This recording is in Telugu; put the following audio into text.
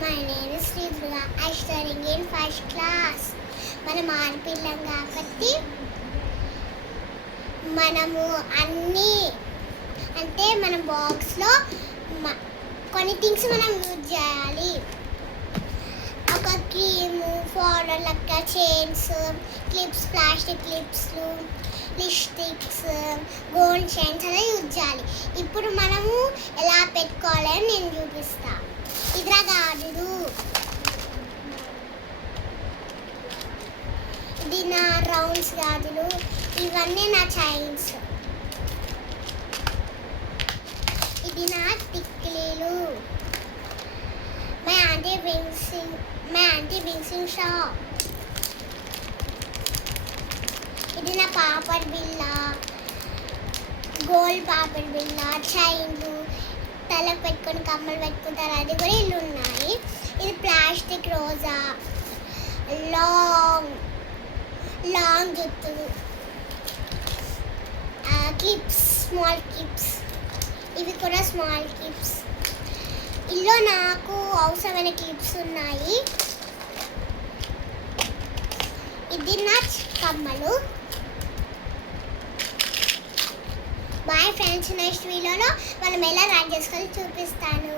My name is Sridurga. I studying in first class. మనం ఆడపిల్లం కాబట్టి మనము అన్నీ అంటే మన బాక్స్లో కొన్ని థింగ్స్ మనం యూజ్ చేయాలి. ఒక క్రీము, పౌడర్ లెక్క, చైన్స్, క్లిప్స్, ప్లాస్టిక్ క్లిప్స్లు, లిప్స్టిక్స్, గోల్డ్ చైన్స్ అలా యూజ్ చేయాలి. ఇప్పుడు మనము ఎలా పెట్టుకోవాలని నేను చూపిస్తాను. ఇదిరా గాజులు, ఇది నా రౌండ్స్ గాజులు, ఇవన్నీ నా చైన్స్, ఇది నా టిక్లీలు, మై ఆంటీ వింగ్సింగ్ షాప్, ఇది నా పాపడ్ బిల్ల, గోల్డ్ పాపడ్ బిల్ల, చైన్లు, తలకు పెట్టుకొని కమ్మలు పెట్టుకుంటారు, అది కూడా ఇల్లు ఉన్నాయి. ఇది ప్లాస్టిక్ రోజా, లాంగ్ జుత్తులు, క్లిప్స్, స్మాల్ క్లిప్స్, ఇవి కూడా స్మాల్ క్లిప్స్. ఇల్లు నాకు అవసరమైన క్లిప్స్ ఉన్నాయి. ఇది నా కమ్మలు. బాయ్ ఫ్రెండ్స్, నెక్స్ట్ వీడియోలో మనం ఎలా ర్యాక్ చేసుకోవాలో చూపిస్తాను.